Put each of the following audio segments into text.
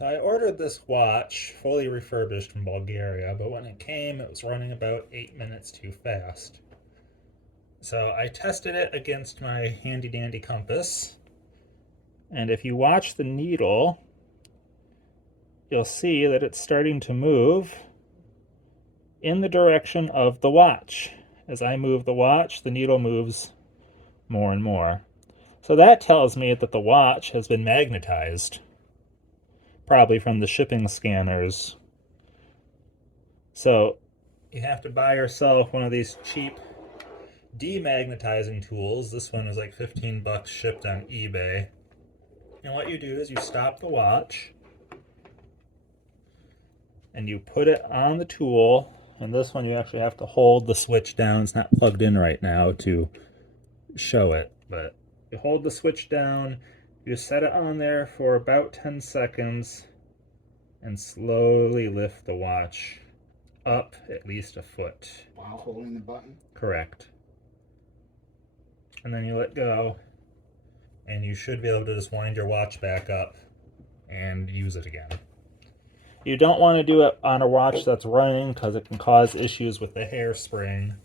So I ordered this watch fully refurbished from Bulgaria, but when it came, it was running about 8 minutes too fast. So I tested it against my handy dandy compass, and if you watch the needle, you'll see that it's starting to move in the direction of the watch. As I move the watch, the needle moves more and more. So that tells me that the watch has been magnetized, probably from the shipping scanners. So you have to buy yourself one of these cheap demagnetizing tools. This one is like 15 bucks shipped on eBay. And what you do is you stop the watch and you put it on the tool. And this one you actually have to hold the switch down. It's not plugged in right now to show it, but you hold the switch down, you set it on there for about 10 seconds and slowly lift the watch up at least a foot. While holding the button? Correct. And then you let go, and you should be able to just wind your watch back up and use it again. You don't want to do it on a watch that's running because it can cause issues with the hairspring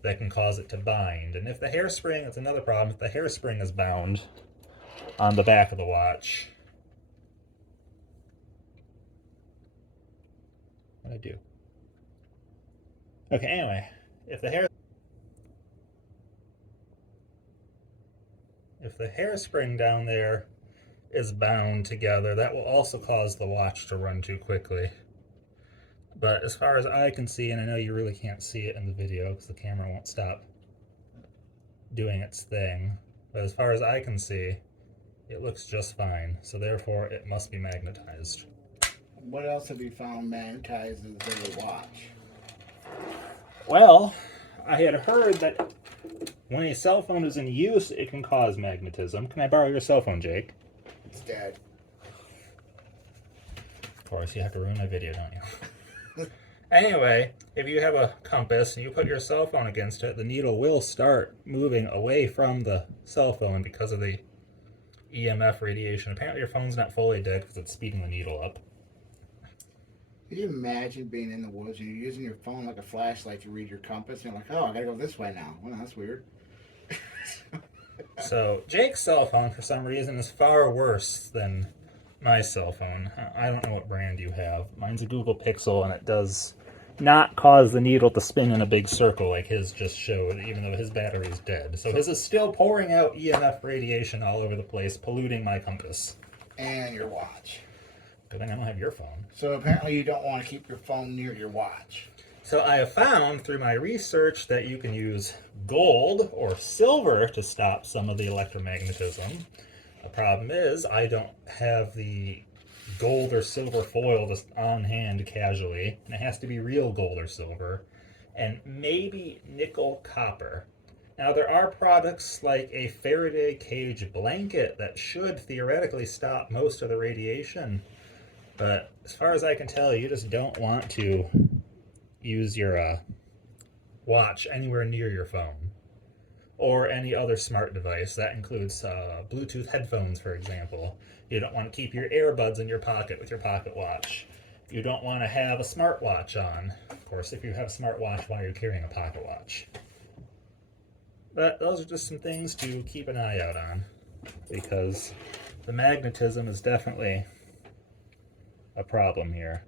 that can cause it to bind. And if the hairspring, that's another problem, if the hairspring is bound on the back of the watch, what'd I do? Okay, anyway, if the hairspring down there is bound together, that will also cause the watch to run too quickly. But as far as I can see, and I know you really can't see it in the video because the camera won't stop doing its thing, but as far as I can see, it looks just fine. So therefore, it must be magnetized. What else have you found magnetizes the watch? Well, I had heard that when a cell phone is in use, it can cause magnetism. Can I borrow your cell phone, Jake? It's dead. Of course, you have to ruin my video, don't you? Anyway, if you have a compass and you put your cell phone against it, the needle will start moving away from the cell phone because of the EMF radiation. Apparently your phone's not fully dead because it's speeding the needle up. Can you imagine being in the woods and you're using your phone like a flashlight to read your compass and you're like, oh, I gotta go this way now. Well, that's weird. So Jake's cell phone, for some reason, is far worse than my cell phone. I don't know what brand you have. Mine's a Google Pixel, and it does not cause the needle to spin in a big circle like his just showed, even though his battery is dead. So his is still pouring out EMF radiation all over the place, polluting my compass. And your watch. Good thing I don't have your phone. So apparently you don't want to keep your phone near your watch. So I have found through my research that you can use gold or silver to stop some of the electromagnetism. The problem is I don't have the gold or silver foil just on hand casually, and it has to be real gold or silver, and maybe nickel copper. Now there are products like a Faraday cage blanket that should theoretically stop most of the radiation, but as far as I can tell, you just don't want to use your watch anywhere near your phone or any other smart device. That includes Bluetooth headphones, for example. You don't want to keep your earbuds in your pocket with your pocket watch. You don't want to have a smartwatch on. Of course, if you have a smartwatch while you're carrying a pocket watch. But those are just some things to keep an eye out on, because the magnetism is definitely a problem here.